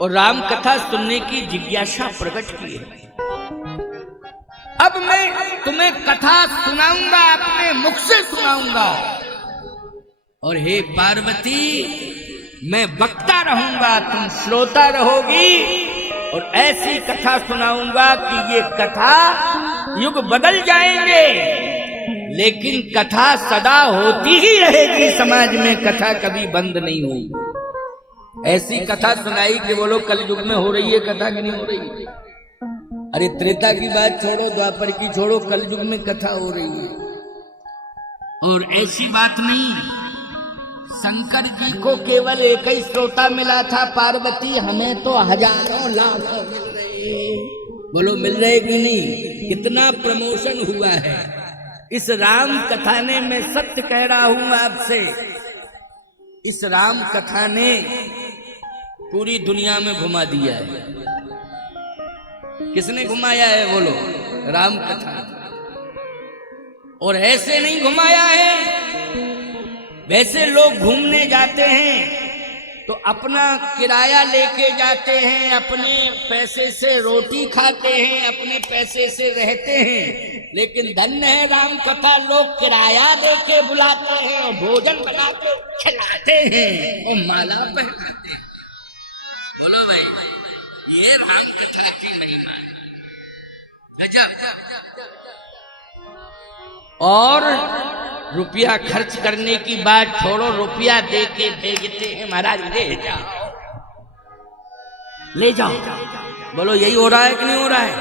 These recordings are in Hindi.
और राम कथा सुनने की जिज्ञासा प्रकट की है। अब मैं तुम्हें कथा सुनाऊंगा, अपने मुख से सुनाऊंगा। और हे पार्वती, मैं वक्ता रहूंगा, तुम श्रोता रहोगी। और ऐसी कथा सुनाऊंगा कि ये कथा युग बदल जाएंगे, लेकिन कथा सदा होती ही रहेगी। समाज में कथा कभी बंद नहीं होगी। ऐसी कथा सुनाई कि बोलो कल युग में हो रही है कथा कि नहीं हो रही है? अरे त्रेता की बात छोड़ो, द्वापर की छोड़ो, कल युग में कथा हो रही है। और ऐसी बात नहीं, शंकर जी को केवल एक ही श्रोता मिला था, पार्वती हमें तो हजारों लाखों मिल रहे। बोलो मिल रहे कि नहीं? कितना प्रमोशन हुआ है इस राम कथा ने। मैं सत्य कह रहा हूं आपसे, इस राम कथा ने पूरी दुनिया में घुमा दिया है। किसने घुमाया है? बोलो राम कथा। और ऐसे नहीं घुमाया है, वैसे लोग घूमने जाते हैं तो अपना किराया लेके जाते हैं, अपने पैसे से रोटी खाते हैं, अपने पैसे से रहते हैं। लेकिन धन्य है राम कथा, लोग किराया देके बुलाते हैं, भोजन बना के खिलाते हैं और माला पहनाते हैं। बोलो भाई, ये राम कथा की महिमा है, गजब। और रुपया खर्च करने की बात छोड़ो, रुपया दे के भेजते हैं, महाराज ले जाओ ले जाओ। बोलो यही हो रहा है कि नहीं हो रहा है?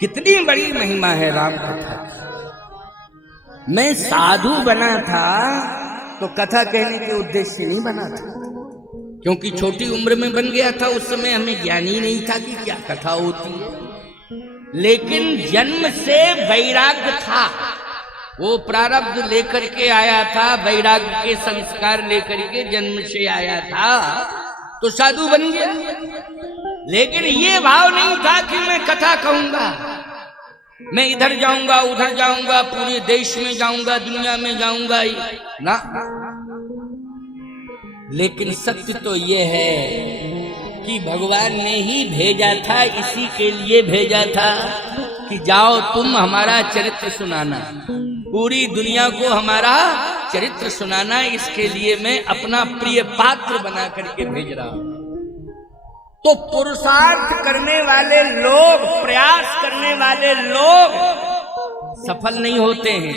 कितनी बड़ी महिमा है राम कथा की। मैं साधु बना था तो कथा कहने के उद्देश्य नहीं बना था, क्योंकि छोटी उम्र में बन गया था। उस समय हमें ज्ञान ही नहीं था कि क्या कथा होती है। लेकिन जन्म से वैराग्य था, वो प्रारब्ध लेकर के आया था, वैराग्य के संस्कार लेकर के जन्म से आया था, तो साधु बन गया। लेकिन ये भाव नहीं था कि मैं कथा कहूंगा, मैं इधर जाऊंगा उधर जाऊंगा, पूरे देश में जाऊंगा, दुनिया में जाऊंगा ना। लेकिन सत्य तो ये है कि भगवान ने ही भेजा था, इसी के लिए भेजा था कि जाओ तुम हमारा चरित्र सुनाना, पूरी दुनिया को हमारा चरित्र सुनाना। इसके लिए मैं अपना प्रिय पात्र बना करके भेज रहा हूं। तो पुरुषार्थ करने वाले लोग, प्रयास करने वाले लोग सफल नहीं होते हैं,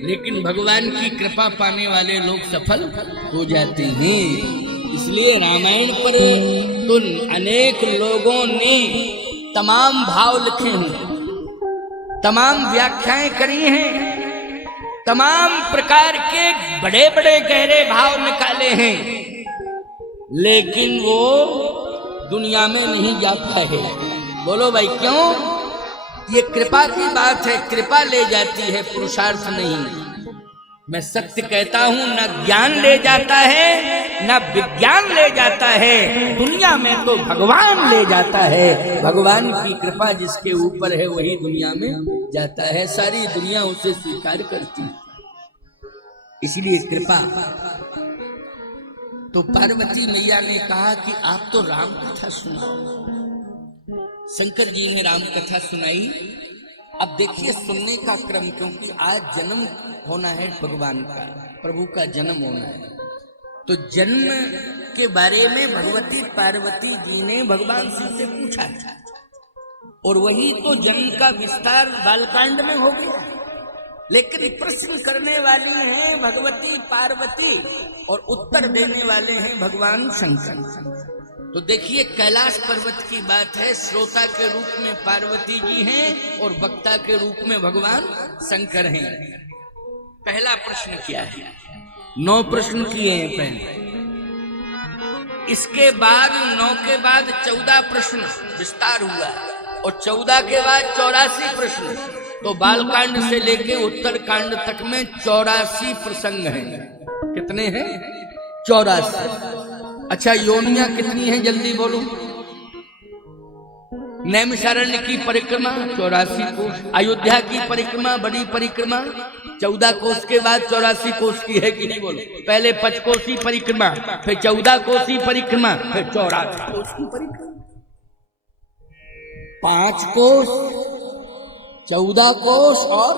लेकिन भगवान की कृपा पाने वाले लोग सफल हो जाते हैं। इसलिए रामायण पर तो अनेक लोगों ने तमाम भाव लिखे हैं, तमाम व्याख्याएं करी हैं, तमाम प्रकार के बड़े बड़े गहरे भाव निकाले हैं, लेकिन वो दुनिया में नहीं जा पाए। बोलो भाई क्यों? ये कृपा की बात है, कृपा ले जाती है, पुरुषार्थ नहीं। मैं सत्य कहता हूं, न ज्ञान ले जाता है न विज्ञान ले जाता है, दुनिया में तो भगवान ले जाता है। भगवान की कृपा जिसके ऊपर है वही दुनिया में जाता है, सारी दुनिया उसे स्वीकार करती है, इसलिए कृपा। तो पार्वती मैया ने कहा कि आप तो राम कथा सुनाओ। शंकर जी ने राम कथा सुनाई। अब देखिए सुनने का क्रम, क्योंकि आज जन्म होना है भगवान का, प्रभु का जन्म होना है। तो जन्म के बारे में भगवती पार्वती जी ने भगवान शिव से पूछा था, और वही तो जन्म का विस्तार बालकांड में हो गया। लेकिन प्रश्न करने वाली हैं भगवती पार्वती और उत्तर देने वाले हैं भगवान शंकर। तो देखिए कैलाश पर्वत की बात है, श्रोता के रूप में पार्वती जी हैं और वक्ता के रूप में भगवान शंकर हैं। पहला प्रश्न क्या है? 9 प्रश्न किए हैं पहले, इसके बाद 9 के बाद 14 प्रश्न विस्तार हुआ, और 14 के बाद 84 प्रश्न। तो बालकांड से लेके उत्तरकांड तक में 84 प्रसंग हैं। कितने हैं? 84। अच्छा योनियां कितनी हैं? जल्दी बोलो। नैमिषारण्य की परिक्रमा 84 को, अयोध्या की परिक्रमा, बड़ी परिक्रमा 14 कोस के बाद 84 कोस की है कि नहीं बोलो? पहले 5 कोसी परिक्रमा, फिर 14 कोसी परिक्रमा, फिर 84 कोस की परिक्रमा। 5 कोस, 14 कोस और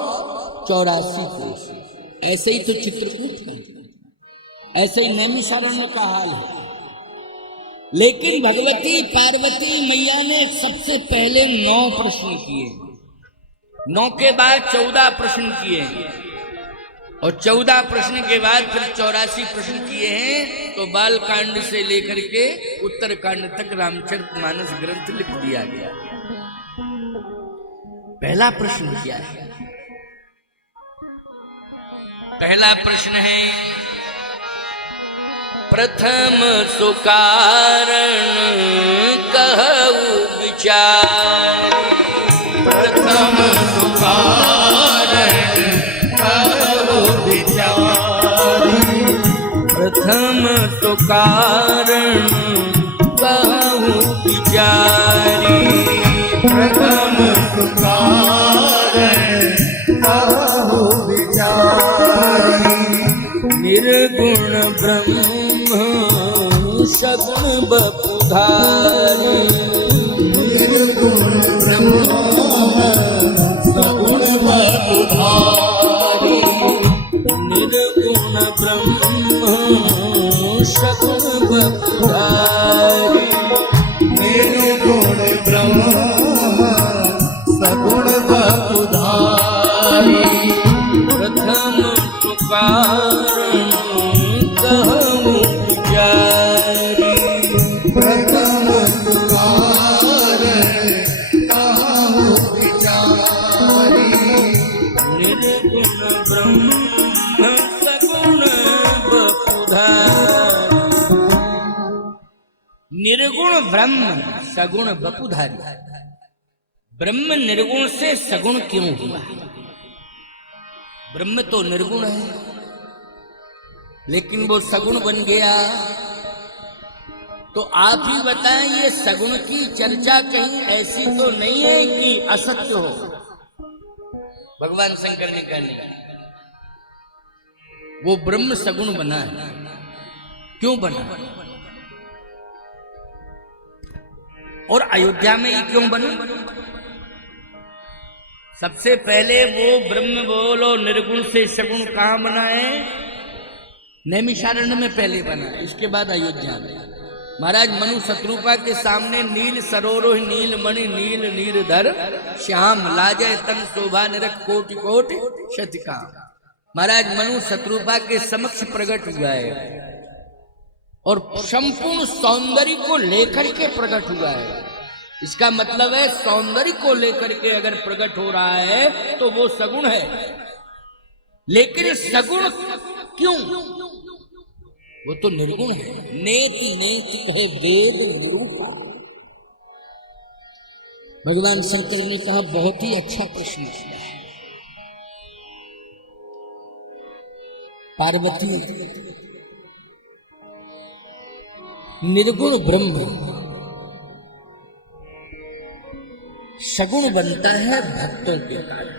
84 कोस। ऐसे ही तो चित्रकूट का, ऐसे ही नैमिषारण्य का हाल है। लेकिन भगवती पार्वती मैया ने सबसे पहले 9 प्रश्न किए, 9 के बाद 14 प्रश्न किए, और 14 प्रश्न के बाद फिर 84 प्रश्न किए हैं। तो बाल कांड से लेकर के उत्तर कांड तक रामचरितमानस ग्रंथ लिख दिया गया। पहला प्रश्न क्या है? पहला प्रश्न है, प्रथम सुकारण कहु विचार। प्रथम सुकारण कहु विचारी। प्रथम सुकारण कहु विचारी। प्रथम सुकारण कहु विचारी। निर्गुण ब्रह्म सगुण बपुधारी। निर्गुण ब्रह्म सगुण बपुधारी। निर्गुण ब्रह्म सगुण बपुधारी। निर्गुण ब्रह्म सगुण बपुधारी। प्रथम सुकारण कहु विचारी। प्रथम सुकारण कहु विचारी। निर्गुण ब्रह्म सगुण बपुधारी। निर्गुण ब्रह्म सगुण बपुधारी। ब्रह्म निर्गुण से सगुण क्यों हुआ? ब्रह्म तो निर्गुण है, लेकिन वो सगुण बन गया। तो आप ही बताएं, ये सगुण की चर्चा कहीं ऐसी तो नहीं है कि असत्य हो? भगवान शंकर ने कहा वो ब्रह्म सगुण बना है। क्यों बना? और अयोध्या में ये क्यों बना? सबसे पहले वो ब्रह्म बोलो निर्गुण से सगुण कहां बना है? नैमिषारण्य में पहले बना, इसके बाद अयोध्या में। महाराज मनु शत्रुपा के सामने नील सरोरोह नील मणि नील नीरधर श्याम लाजय तन शोभा निरख कोटि कोटि शतकाम। महाराज मनु शत्रुपा के समक्ष प्रकट हुआ है और संपूर्ण सौंदर्य को लेकर के प्रकट हुआ है। इसका मतलब है सौंदर्य को लेकर के अगर प्रकट हो रहा है तो वो सगुण है। लेकिन सगुण क्यों? वो तो निर्गुण है। नेति नेति कहे वेद निरूप। भगवान शंकर ने कहा बहुत ही अच्छा प्रश्न किया है। पार्वती निर्गुण ब्रह्म सगुण बनता है भक्तों के कारण।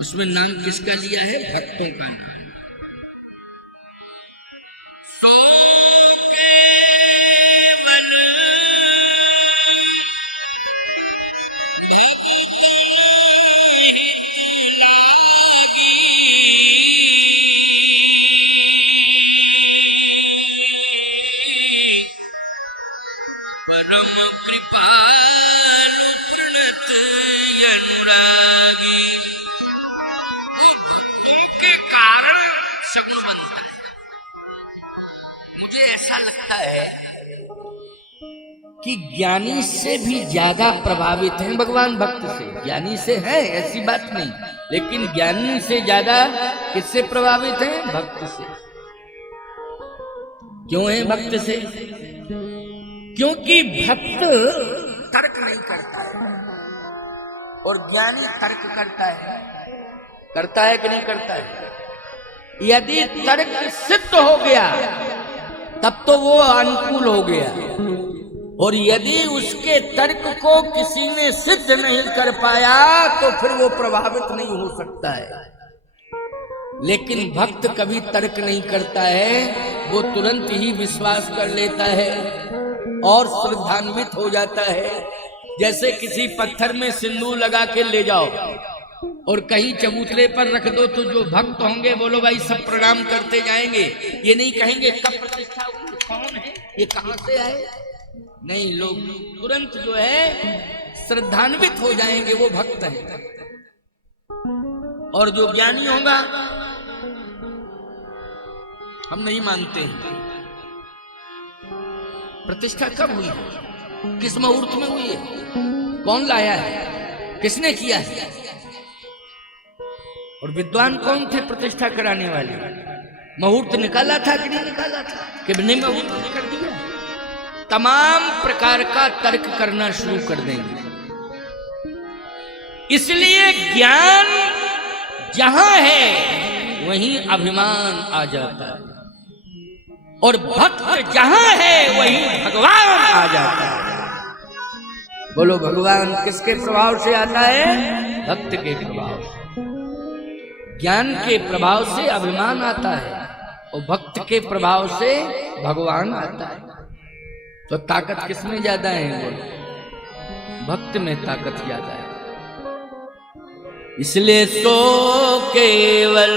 उसमें नाम किसका लिया है? भक्तों का नाम। मुझे ऐसा लगता है कि ज्ञानी से भी ज्यादा प्रभावित हैं भगवान भक्त से। ज्ञानी से है ऐसी बात नहीं, लेकिन ज्ञानी से ज्यादा किससे प्रभावित हैं? भक्त से। क्यों है भक्त से? क्योंकि भक्त तर्क नहीं करता है और ज्ञानी तर्क करता है। करता है कि नहीं करता है? यदि तर्क सिद्ध हो गया तब तो वो अनुकूल हो गया, और यदि उसके तर्क को किसी ने सिद्ध नहीं कर पाया तो फिर वो प्रभावित नहीं हो सकता है। लेकिन भक्त कभी तर्क नहीं करता है, वो तुरंत ही विश्वास कर लेता है और श्रद्धान्वित हो जाता है। जैसे किसी पत्थर में सिंदूर लगा के ले जाओ और कहीं चबूतरे पर रख दो, तो जो भक्त होंगे बोलो भाई सब प्रणाम करते जाएंगे, ये नहीं कहेंगे कब प्रतिष्ठा हुई, कौन है, ये कहां से आए। नहीं, लोग तुरंत जो है श्रद्धान्वित हो जाएंगे, वो भक्त है। और जो ज्ञानी होगा हम नहीं मानते हैं। प्रतिष्ठा कब हुई है, किस मुहूर्त में हुई है, कौन लाया है, किसने किया है, और विद्वान कौन थे प्रतिष्ठा कराने वाले, मुहूर्त निकाला था कि नहीं निकाला था, कि नहीं मुहूर्त कर दिया। तमाम प्रकार का तर्क करना शुरू कर देंगे। इसलिए ज्ञान जहां है वहीं अभिमान आ जाता है, और भक्त जहां है वहीं भगवान आ जाता है। बोलो भगवान किसके प्रभाव से आता है, भक्त के प्रभाव से। ज्ञान के प्रभाव से अभिमान आता है और भक्त के प्रभाव से भगवान आता है। तो ताकत किसमें ज्यादा है, बोलो भक्त में ताकत ज्यादा है। इसलिए सो केवल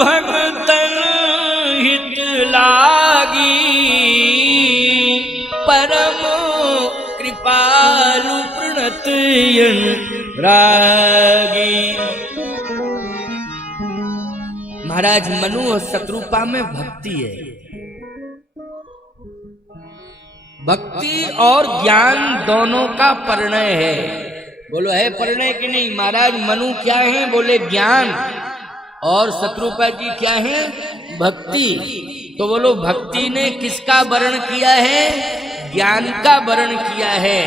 भक्तन हित लागी, परम कृपालु प्रणत रागी। महाराज मनु और शत्रुपा में भक्ति है। भक्ति और ज्ञान दोनों का परिणय है। बोलो है परिणय कि नहीं। महाराज मनु क्या है, बोले ज्ञान, और शत्रुपा जी क्या है, भक्ति। तो बोलो भक्ति ने किसका वर्ण किया है, ज्ञान का वर्ण किया है।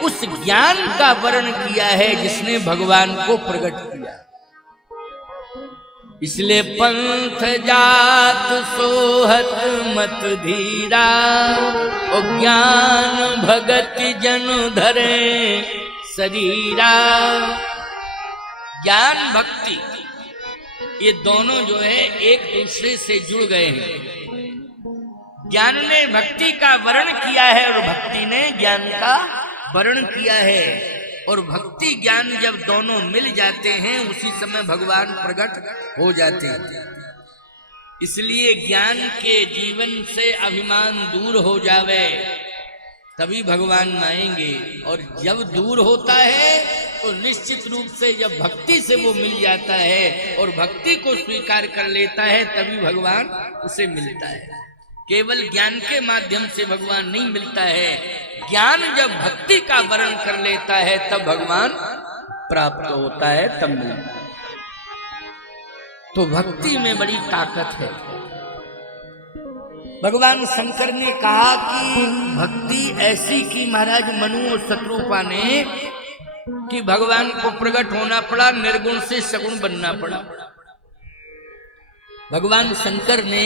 उस ज्ञान का वर्ण किया है जिसने भगवान को प्रकट किया। इसलिए पंथ जात सोहत मत धीरा, और ज्ञान भगत जन धरे शरीरा। ज्ञान भक्ति ये दोनों जो है एक दूसरे से जुड़ गए हैं। ज्ञान ने भक्ति का वर्ण किया है और भक्ति ने ज्ञान का वर्ण किया है। और भक्ति ज्ञान जब दोनों मिल जाते हैं उसी समय भगवान प्रकट हो जाते हैं। इसलिए ज्ञान के जीवन से अभिमान दूर हो जावे तभी भगवान आएंगे। और जब दूर होता है तो निश्चित रूप से जब भक्ति से वो मिल जाता है और भक्ति को स्वीकार कर लेता है तभी भगवान उसे मिलता है। केवल ज्ञान के माध्यम से भगवान नहीं मिलता है। ज्ञान जब भक्ति का वर्ण कर लेता है तब भगवान प्राप्त होता है, तब मिलता है। तो भक्ति में बड़ी ताकत है। भगवान शंकर ने कहा कि भक्ति ऐसी की महाराज मनु और शत्रुपा ने कि भगवान को प्रकट होना पड़ा, निर्गुण से सगुण बनना पड़ा। भगवान शंकर ने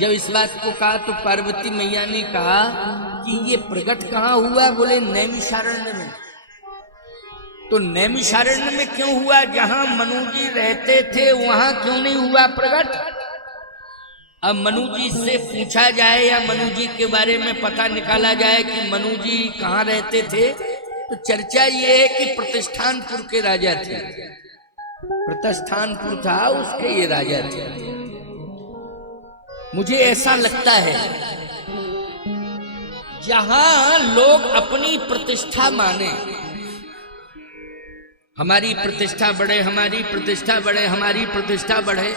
जब इस बात को कहा तो पार्वती मैया ने कहा कि ये प्रकट कहाँ हुआ, बोले नैमिषारण्य में। तो नैमिषारण्य में क्यों हुआ, जहां मनु जी रहते थे वहां क्यों नहीं हुआ प्रकट। अब मनु जी से पूछा जाए या मनु जी के बारे में पता निकाला जाए कि मनु जी कहाँ रहते थे, तो चर्चा ये है कि प्रतिष्ठानपुर के राजा थे। प्रतिष्ठानपुर था उसके ये राजा थे। मुझे ऐसा लगता है जहां लोग अपनी प्रतिष्ठा माने, हमारी प्रतिष्ठा बढ़े, हमारी प्रतिष्ठा बढ़े, हमारी प्रतिष्ठा बढ़े,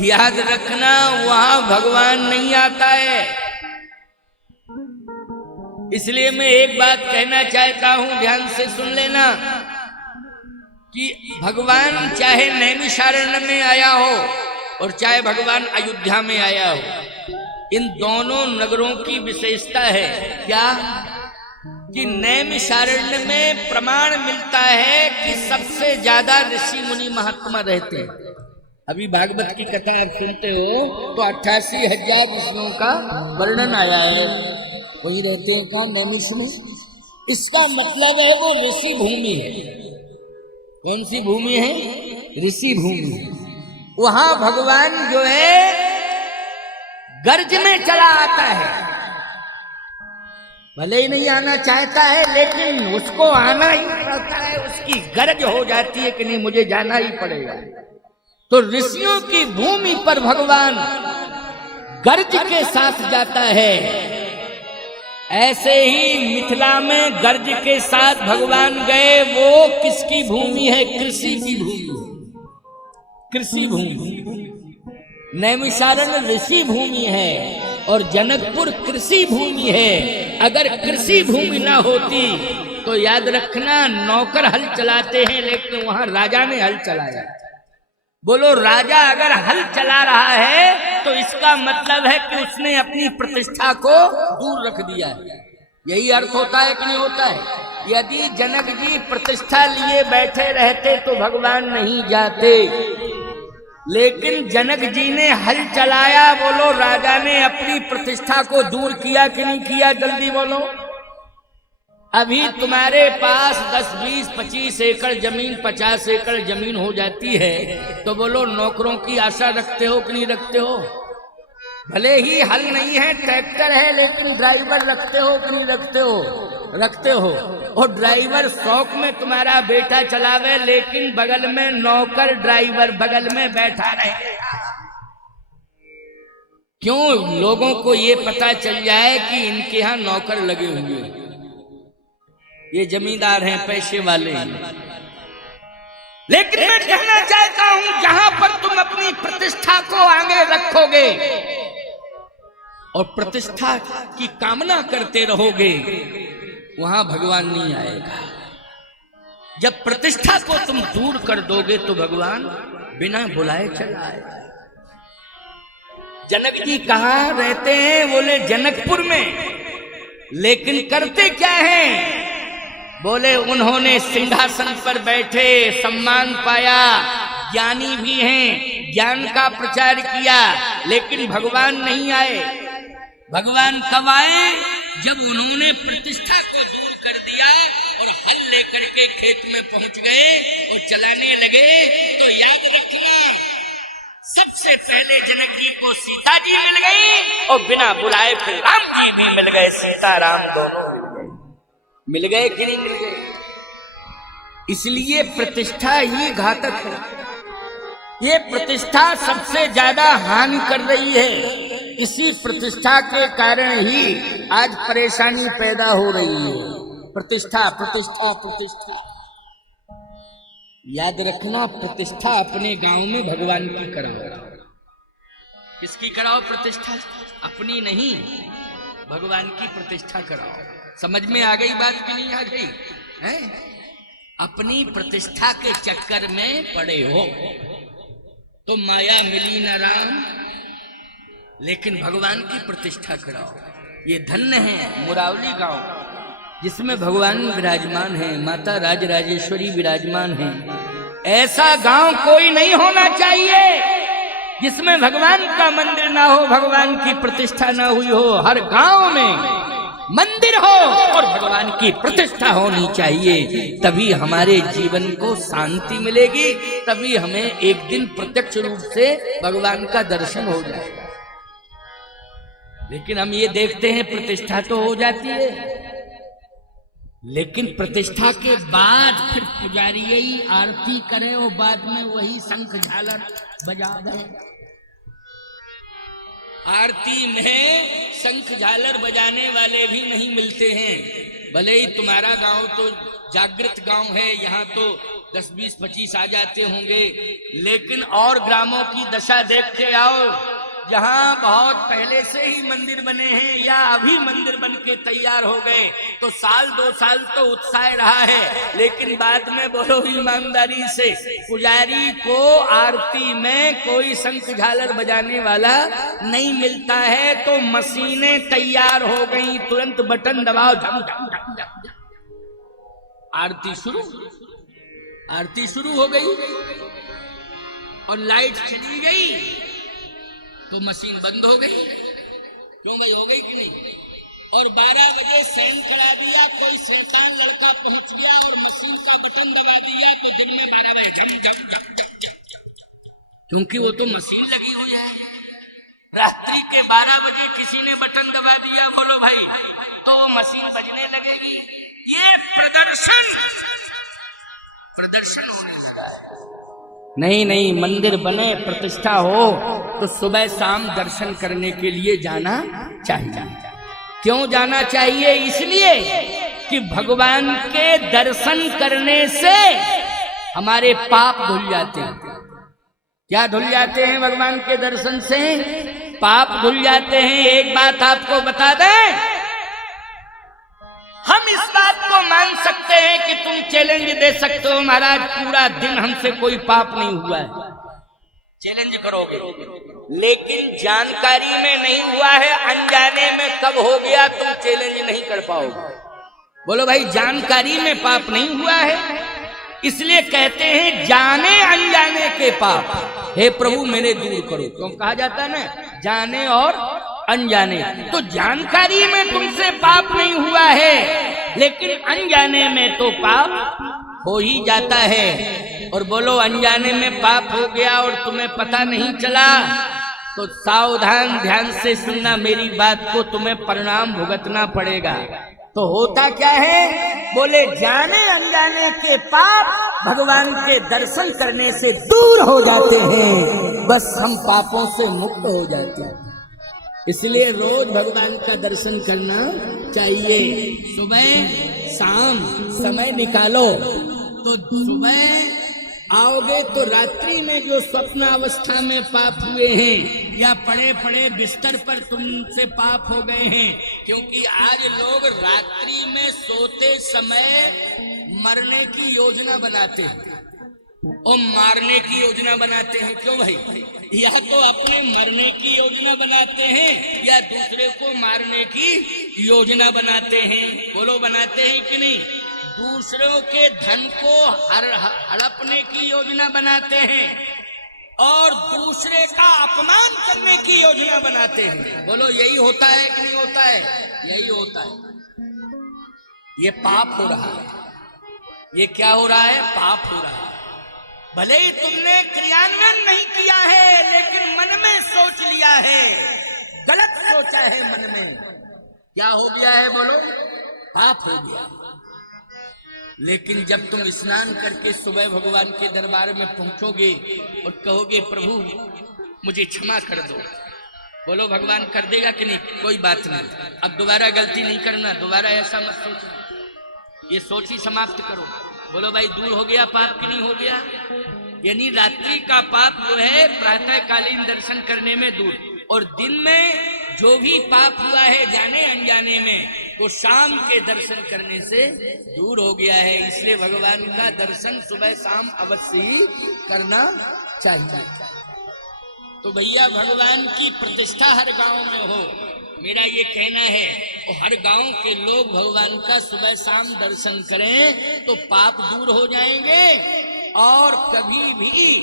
याद रखना वहां भगवान नहीं आता है। इसलिए मैं एक बात कहना चाहता हूं, ध्यान से सुन लेना कि भगवान चाहे नैमिषारण्य में आया हो और चाहे भगवान अयोध्या में आया हो, इन दोनों नगरों की विशेषता है क्या कि नैमिषारण्य में प्रमाण मिलता है कि सबसे ज्यादा ऋषि मुनि महात्मा रहते हैं। अभी भागवत की कथा आप सुनते हो तो 88,000 ऋषियों का वर्णन आया है। वही रहते हैं कहाँ, नैमिष में। इसका मतलब है वो ऋषि भूमि है। कौन सी भूमि है? ऋषि भूमि। वहां भगवान जो है गर्ज में चला आता है, भले ही नहीं आना चाहता है लेकिन उसको आना ही पड़ता है, उसकी गरज हो जाती है कि नहीं मुझे जाना ही पड़ेगा। तो ऋषियों की भूमि पर भगवान गर्ज के साथ जाता है। ऐसे ही मिथिला में गर्ज के साथ भगवान गए। वो किसकी भूमि है? कृषि की भूमि, कृषि भूमि। नैमिषारण्य ऋषि भूमि है और जनकपुर कृषि भूमि है। अगर कृषि भूमि ना होती तो याद रखना नौकर हल चलाते हैं, लेकिन वहां राजा ने हल चलाया। बोलो, राजा अगर हल चला रहा है तो इसका मतलब है कि उसने अपनी प्रतिष्ठा को दूर रख दिया है। यही अर्थ होता है कि नहीं होता है? यदि जनक जी प्रतिष्ठा लिए बैठे रहते तो भगवान नहीं जाते, लेकिन जनक जी ने हल चलाया। बोलो, राजा ने अपनी प्रतिष्ठा को दूर किया कि नहीं किया? जल्दी बोलो। अभी तुम्हारे पास 10, 20, 25 एकड़ जमीन, 50 एकड़ जमीन हो जाती है तो बोलो नौकरों की आशा रखते हो कि नहीं रखते हो? भले ही हल नहीं है, ट्रैक्टर है, लेकिन ड्राइवर रखते हो कि नहीं रखते हो? रखते हो। और ड्राइवर शौक में तुम्हारा बेटा चलावे, लेकिन बगल में नौकर ड्राइवर बगल में बैठा रहे। क्यों? लोगों को ये पता चल जाए कि इनके यहाँ नौकर लगे हुए, ये जमींदार हैं, पैसे वाले हैं। लेकिन मैं कहना चाहता हूं, जहां पर तुम अपनी प्रतिष्ठा को आगे रखोगे और प्रतिष्ठा की कामना करते रहोगे, वहां भगवान नहीं आएगा। जब प्रतिष्ठा को तुम दूर कर दोगे तो भगवान बिना बुलाए चला आएगा। जनक जी कहां रहते हैं? बोले जनकपुर में। लेकिन करते क्या हैं? बोले उन्होंने सिंहासन पर बैठे सम्मान पाया, ज्ञानी भी हैं, ज्ञान का प्रचार किया, लेकिन भगवान नहीं आए। भगवान कब आए? जब उन्होंने प्रतिष्ठा को दूर कर दिया और हल लेकर के खेत में पहुंच गए और चलाने लगे। तो याद रखना, सबसे पहले जनक जी को सीता जी मिल गई और बिना बुलाए फिर राम जी भी मिल गए। सीता राम दोनों मिल गए कि नहीं मिल गए? इसलिए प्रतिष्ठा ही घातक है। ये प्रतिष्ठा सबसे ज्यादा हानि कर रही है। इसी प्रतिष्ठा के कारण ही आज परेशानी पैदा हो रही है। प्रतिष्ठा, प्रतिष्ठा, प्रतिष्ठा। याद रखना, प्रतिष्ठा अपने गांव में भगवान की कराओ। किसकी कराओ प्रतिष्ठा? अपनी नहीं, भगवान की प्रतिष्ठा कराओ। समझ में आ गई बात कि नहीं आ गई? है? अपनी प्रतिष्ठा के चक्कर में पड़े हो तो माया मिली न राम, लेकिन भगवान की प्रतिष्ठा कराओ। ये धन्य है मुरावली गांव, जिसमें भगवान विराजमान है, माता राजराजेश्वरी विराजमान है। ऐसा गांव कोई नहीं होना चाहिए जिसमें भगवान का मंदिर ना हो, भगवान की प्रतिष्ठा ना हुई हो। हर गांव में मंदिर हो और भगवान की प्रतिष्ठा होनी चाहिए, तभी हमारे जीवन को शांति मिलेगी, तभी हमें एक दिन प्रत्यक्ष रूप से भगवान का दर्शन हो जाएगा। लेकिन हम ये देखते हैं प्रतिष्ठा तो हो जाती है, लेकिन प्रतिष्ठा के बाद फिर पुजारी यही आरती करे और बाद में वही शंख झालर बजा दे। आरती में शंख झालर बजाने वाले भी नहीं मिलते हैं। भले ही तुम्हारा गांव तो जागृत गांव है, यहाँ तो 10, 20, 25 आ जाते होंगे, लेकिन और ग्रामों की दशा देख के आओ, जहाँ बहुत पहले से ही मंदिर बने हैं या अभी मंदिर बन के तैयार हो गए, तो साल 2 साल तो उत्साह रहा है, लेकिन बाद में बोलो ईमानदारी से, पुजारी को आरती में कोई शंख झालर बजाने वाला नहीं मिलता है, तो मशीनें तैयार हो गई, तुरंत बटन दबाओ, झम झम झम झम, आरती शुरू हो गई और लाइट चली गई तो मशीन बंद हो गई। क्यों भाई, हो गई कि नहीं? और 12 बजे सैन करा दिया, कोई शैतान लड़का पहुंच गया और मशीन का बटन दबा दिया तो दिन में 12 बजे क्योंकि वो तो मशीन लगी हुई है। रात्रि के 12 बजे किसी ने बटन दबा दिया, बोलो भाई, तो वो मशीन बजने लगेगी। ये प्रदर्शन हो रहा है। नहीं, मंदिर बने, प्रतिष्ठा हो तो सुबह शाम दर्शन करने के लिए जाना चाहिए। क्यों जाना चाहिए? इसलिए कि भगवान के दर्शन करने से हमारे पाप धुल जाते हैं। क्या धुल जाते हैं? भगवान के दर्शन से पाप धुल जाते हैं। एक बात आपको बता दें, हम इस बात को मान सकते हैं कि तुम चैलेंज दे सकते हो, महाराज पूरा दिन हमसे कोई पाप नहीं हुआ है, चैलेंज करोगे, लेकिन जानकारी में नहीं हुआ है, अनजाने में कब हो गया तुम चैलेंज नहीं कर पाओगे। बोलो भाई, जानकारी में पाप नहीं हुआ है, इसलिए कहते हैं जाने अनजाने के पाप हे प्रभु मेरे दूर करो। क्यों कहा जाता है ना, जाने और अनजाने। तो जानकारी में तुमसे पाप नहीं हुआ है, लेकिन अनजाने में तो पाप हो ही जाता है। और बोलो, अनजाने में पाप हो गया और तुम्हें पता नहीं चला तो सावधान ध्यान से सुनना मेरी बात को, तुम्हें परिणाम भुगतना पड़ेगा। तो होता क्या है? बोले जाने अनजाने के पाप भगवान के दर्शन करने से दूर हो जाते हैं, बस हम पापों से मुक्त हो जाते हैं। इसलिए रोज भगवान का दर्शन करना चाहिए। सुबह शाम समय निकालो, तो सुबह आओगे तो रात्रि में जो स्वप्न अवस्था में पाप हुए हैं या पड़े पड़े बिस्तर पर तुमसे पाप हो गए हैं, क्योंकि आज लोग रात्रि में सोते समय मरने की योजना बनाते हैं और मारने की योजना बनाते हैं। क्यों भाई? या तो अपने मरने की योजना बनाते हैं या दूसरे को मारने की योजना बनाते हैं। बोलो, बनाते हैं कि नहीं? दूसरों के धन को हड़पने की योजना बनाते हैं और दूसरे का अपमान करने की योजना बनाते हैं। बोलो, यही होता है कि नहीं होता है? यही होता है। ये पाप हो रहा है। ये क्या हो रहा है? पाप हो रहा है। भले ही तुमने क्रियान्वयन नहीं किया है, लेकिन मन में सोच लिया है, गलत सोचा है मन में। क्या हो गया है? बोलो, पाप हो गया। लेकिन जब तुम स्नान करके सुबह भगवान के दरबार में पहुंचोगे और कहोगे प्रभु मुझे क्षमा कर दो, बोलो भगवान कर देगा कि नहीं? कोई बात नहीं, अब दोबारा गलती नहीं करना, दोबारा ऐसा मत सोचना, ये सोच ही समाप्त करो। बोलो भाई, दूर हो गया पाप कि नहीं हो गया? यानी रात्रि का पाप जो है प्रातः कालीन दर्शन करने में दूर, और दिन में जो भी पाप हुआ है जाने अनजाने में, वो शाम के दर्शन करने से दूर हो गया है। इसलिए भगवान का दर्शन सुबह शाम अवश्य ही करना चाहिए। तो भैया, भगवान की प्रतिष्ठा हर गांव में हो, मेरा ये कहना है, और हर गांव के लोग भगवान का सुबह शाम दर्शन करें तो पाप दूर हो जाएंगे और कभी भी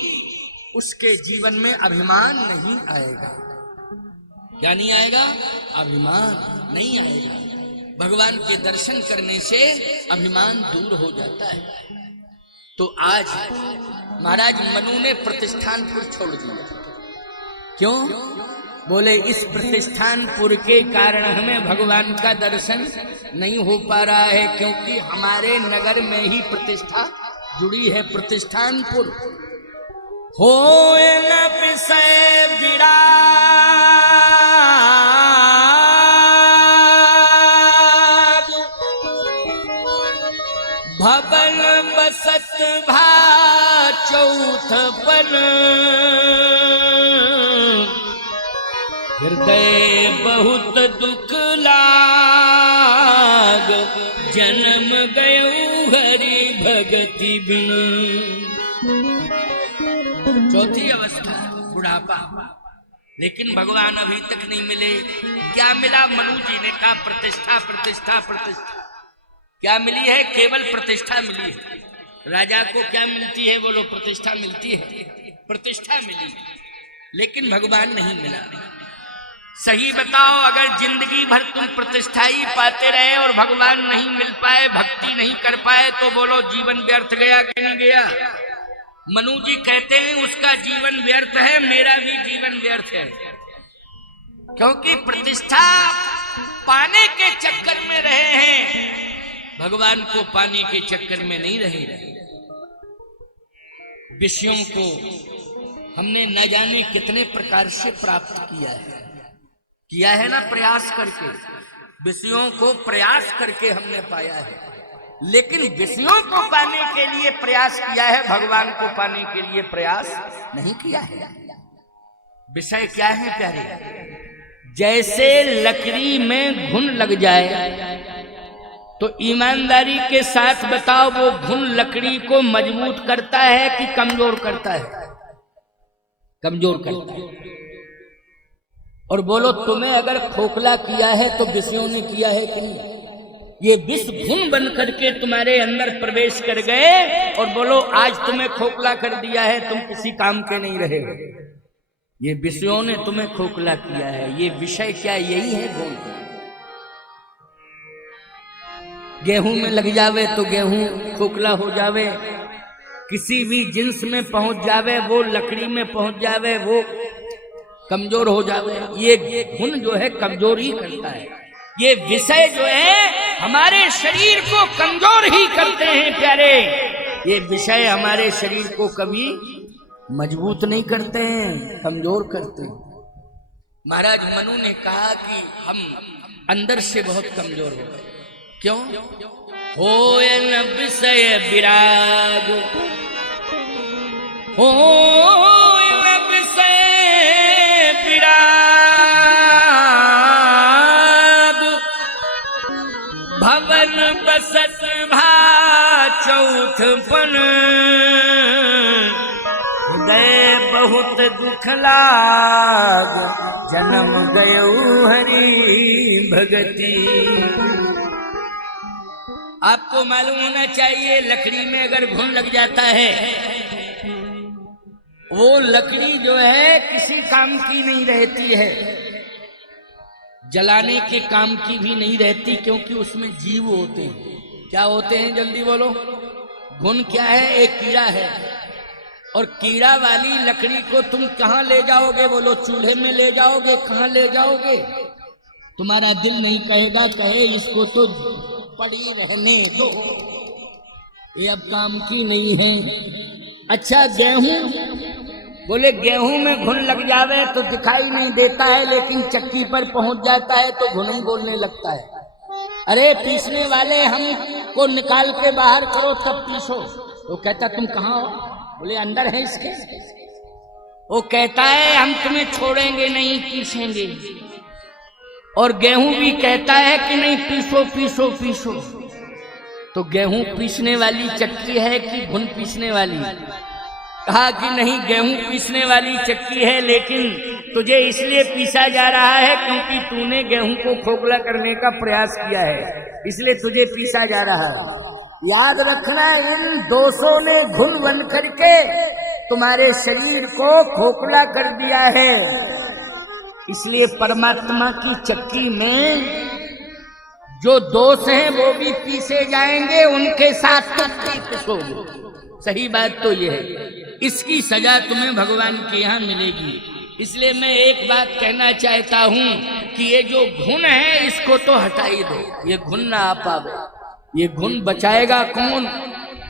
उसके जीवन में अभिमान नहीं आएगा। क्या नहीं आएगा? अभिमान नहीं आएगा। भगवान के दर्शन करने से अभिमान दूर हो जाता है। तो आज महाराज मनु ने प्रतिष्ठानपुर छोड़ दिया। क्यों? बोले, इस प्रतिष्ठानपुर के कारण हमें भगवान का दर्शन नहीं हो पा रहा है, क्योंकि हमारे नगर में ही प्रतिष्ठा जुड़ी है। प्रतिष्ठानपुर हो न विषय विराग, भवन बसत भा चौथ पन, हृदय बहुत दुख लाग, जन्म गयो हरि भगति बिन। चौथी अवस्था बुढ़ापा, लेकिन भगवान अभी तक नहीं मिले। क्या मिला? मनु जी ने कहा प्रतिष्ठा प्रतिष्ठा प्रतिष्ठा। क्या मिली है? केवल प्रतिष्ठा मिली है। राजा को क्या मिलती है? बोलो, प्रतिष्ठा मिलती है। प्रतिष्ठा मिली, लेकिन भगवान नहीं मिला। सही बताओ, अगर जिंदगी भर तुम प्रतिष्ठा ही पाते रहे और भगवान नहीं मिल पाए, भक्ति नहीं कर पाए, तो बोलो जीवन व्यर्थ गया कि नहीं गया? मनु जी कहते हैं उसका जीवन व्यर्थ है, मेरा भी जीवन व्यर्थ है, क्योंकि प्रतिष्ठा पाने के चक्कर में रहे हैं, भगवान को पाने के चक्कर में नहीं रहे। विषयों को हमने न जाने कितने प्रकार से प्राप्त किया है ना, प्रयास करके, विषयों को प्रयास करके हमने पाया है, लेकिन विषयों को पाने के लिए प्रयास किया है, भगवान को पाने के लिए प्रयास नहीं किया है। विषय क्या है प्यारे? जैसे लकड़ी में घुन लग जाए तो ईमानदारी के साथ बताओ, वो घुन लकड़ी को मजबूत करता है कि कमजोर करता है? कमजोर करता है। और बोलो तुम्हें अगर खोखला किया है तो विषयों ने किया है कि नहीं? ये विष घुन बन करके तुम्हारे अंदर प्रवेश कर गए और बोलो आज तुम्हें खोखला कर दिया है, तुम किसी काम के नहीं रहे। ये विषयों ने तुम्हें खोखला किया है। ये विषय क्या? यही है घुन। गेहूं में लग जावे तो गेहूं खोखला हो जावे, किसी भी जिन्स में पहुंच जावे, वो लकड़ी में पहुंच जावे, वो कमजोर हो जावे। ये घुन जो है कमजोर ही करता है। ये विषय जो है हमारे शरीर को कमजोर ही करते हैं प्यारे। ये विषय हमारे शरीर को कभी मजबूत नहीं करते हैं, कमजोर करते हैं। महाराज मनु ने कहा कि हम अंदर से बहुत कमजोर हो गए। क्यों? होय न विषय विराग, होय न विषय विराग, भवन बसत भा चौथपन, गए बहुत दुख लाग, जन्म गयो हरि भगति। आपको मालूम होना चाहिए, लकड़ी में अगर घुन लग जाता है, वो लकड़ी जो है किसी काम की नहीं रहती है, जलाने के काम की भी नहीं रहती, क्योंकि उसमें जीव होते हैं। क्या होते हैं? जल्दी बोलो। घुन क्या है? एक कीड़ा है। और कीड़ा वाली लकड़ी को तुम कहाँ ले जाओगे? बोलो। चूल्हे में ले जाओगे? कहाँ ले जाओगे? तुम्हारा दिल नहीं कहेगा, कहे इसको तो पड़ी रहने दो, ये अब काम की नहीं है। अच्छा गेहूं, बोले गेहूं में घुन लग जावे तो दिखाई नहीं देता है, लेकिन चक्की पर पहुंच जाता है तो घुन ही बोलने लगता है। अरे पीसने वाले हमको निकाल के बाहर करो तब पीसो। तो कहता तुम कहाँ हो? बोले अंदर है इसके। वो कहता है हम तुम्हें छोड़ेंगे नहीं, पीसेंगे। और गेहूं भी कहता है कि नहीं पीसो पीसो पीसो। तो गेहूं पीसने वाली चक्की है कि घुन पीसने वाली? कहा कि नहीं गेहूं पीसने वाली चक्की है, लेकिन तुझे इसलिए पीसा जा रहा है क्योंकि तूने गेहूं को खोखला करने का प्रयास किया है, इसलिए तुझे पीसा जा रहा है। याद रखना, इन दोषों ने घुन बन करके तुम्हारे शरीर को खोखला कर दिया है। इसलिए परमात्मा की चक्की में जो दोष हैं वो भी पीसे जाएंगे, उनके साथ तुम भी पिसोगे। सही बात तो ये है। इसकी सजा तुम्हें भगवान के यहाँ मिलेगी। इसलिए मैं एक बात कहना चाहता हूँ कि ये जो घुन है इसको तो हटा ही दो। ये घुन ना आ पावे। ये घुन बचाएगा कौन?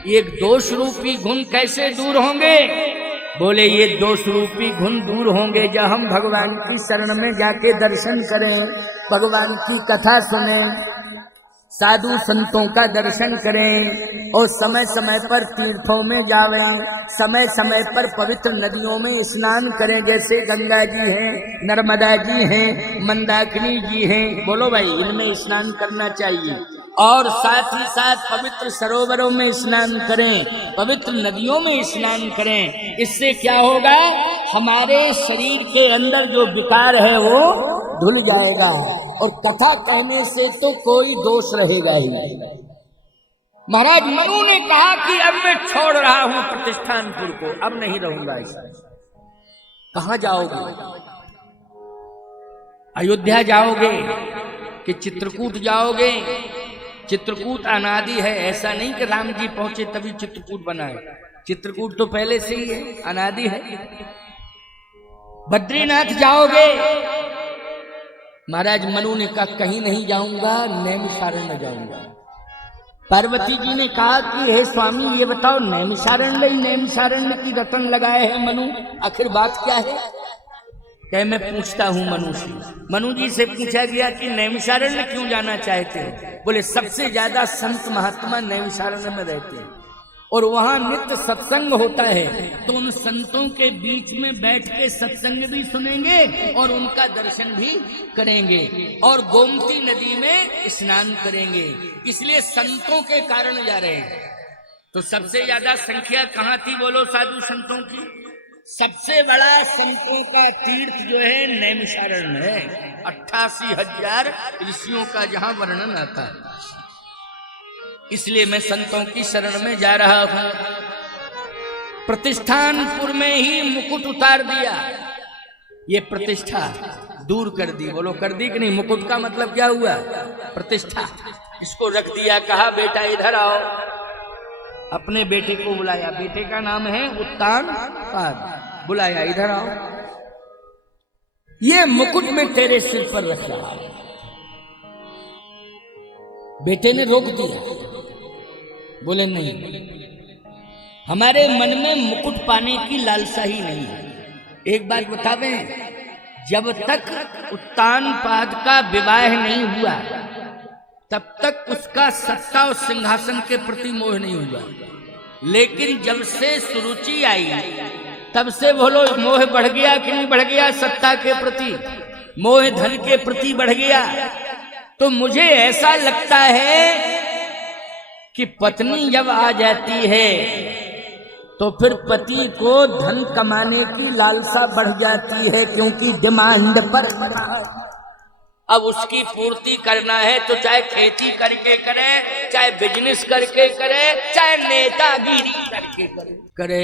ये दोष रूपी घुन कैसे दूर होंगे? बोले ये दोष रूपी घुन दूर होंगे जब हम भगवान की शरण में जाके दर्शन करें, भगवान की कथा सुने, साधु संतों का दर्शन करें और समय समय पर तीर्थों में जावें, समय समय पर पवित्र नदियों में स्नान करें। जैसे गंगा जी हैं, नर्मदा जी हैं, मंदाकिनी जी हैं। बोलो भाई, इनमें स्नान करना चाहिए। और साथ ही साथ पवित्र सरोवरों में स्नान करें, पवित्र नदियों में स्नान करें। इससे क्या होगा? हमारे शरीर के अंदर जो विकार है वो धुल जाएगा और कथा कहने से तो कोई दोष रहेगा ही नहीं। महाराज मनु ने कहा कि अब मैं छोड़ रहा हूं प्रतिष्ठानपुर को, अब नहीं रहूंगा इसमें। कहां जाओगे? अयोध्या जाओगे कि चित्रकूट जाओगे? चित्रकूट अनादि है, ऐसा नहीं कि राम जी पहुंचे तभी चित्रकूट बना है। चित्रकूट तो पहले से ही है, अनादि है। बद्रीनाथ जाओगे, महाराज मनु ने कहा कहीं नहीं जाऊंगा, नैमिषारण्य जाऊंगा। पार्वती जी ने कहा कि हे स्वामी ये बताओ, नैमिषारण्य नैमिषारण्य की रटन लगाए हैं मनु, आखिर बात क्या है? कह मैं पूछता हूं मनु से। मनु जी से पूछा गया कि नैमिषारण्य क्यों जाना चाहते हैं? बोले सबसे ज्यादा संत महात्मा नैमिषारण्य में रहते हैं और वहां नित्य सत्संग होता है, तो उन संतों के बीच में बैठ के सत्संग भी सुनेंगे और उनका दर्शन भी करेंगे और गोमती नदी में स्नान करेंगे, इसलिए संतों के कारण जा रहे हैं। तो सबसे ज्यादा संख्या कहाँ थी बोलो साधु संतों की? सबसे बड़ा संतों का तीर्थ जो है नैमिषारण्य है। 88,000 ऋषियों का जहां वर्णन आता है, इसलिए मैं संतों की शरण में जा रहा हूं। प्रतिष्ठानपुर में ही मुकुट उतार दिया, ये प्रतिष्ठा दूर कर दी। बोलो कर दी कि नहीं? मुकुट का मतलब क्या हुआ? प्रतिष्ठा। इसको रख दिया, कहा बेटा इधर आओ। अपने बेटे को बुलाया, बेटे का नाम है उत्तानपाद, बुलाया इधर आओ, ये मुकुट में तेरे सिर पर रख रहा है। बेटे ने रोक दिया, बोले नहीं, हमारे मन में मुकुट पाने की लालसा ही नहीं है। एक बात बतावें, जब तक उत्तानपाद का विवाह नहीं हुआ तब तक उसका सत्ता और सिंहासन के प्रति मोह नहीं हुआ, लेकिन जब से सुरुचि आई तब से बोलो मोह बढ़ गया कि नहीं बढ़ गया? सत्ता के प्रति मोह, धन के प्रति बढ़ गया। तो मुझे ऐसा लगता है कि पत्नी जब आ जाती है तो फिर पति को धन कमाने की लालसा बढ़ जाती है, क्योंकि डिमांड पर अब उसकी पूर्ति करना है, तो चाहे खेती करके करे, चाहे बिजनेस करके करे, चाहे नेतागिरी करके करे।